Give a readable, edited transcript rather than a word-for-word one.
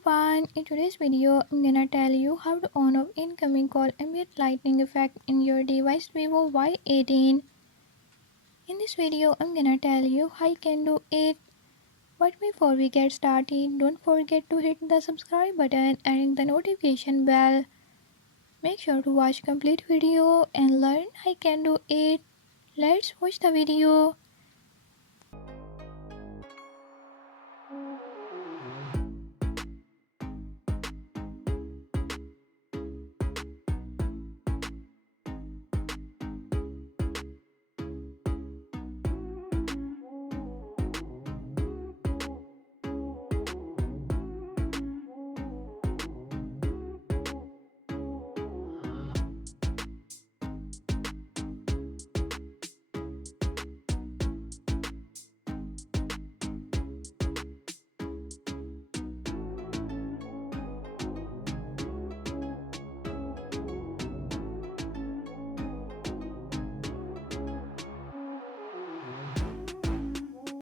everyone, in today's video I'm gonna tell you how to on off incoming call ambient lighting effect in your device Vivo Y18. In this video I'm gonna tell you how you can do it. But before we get started, don't forget to hit the subscribe button and ring the notification bell. Make sure to watch complete video and learn how you can do it. Let's watch the video.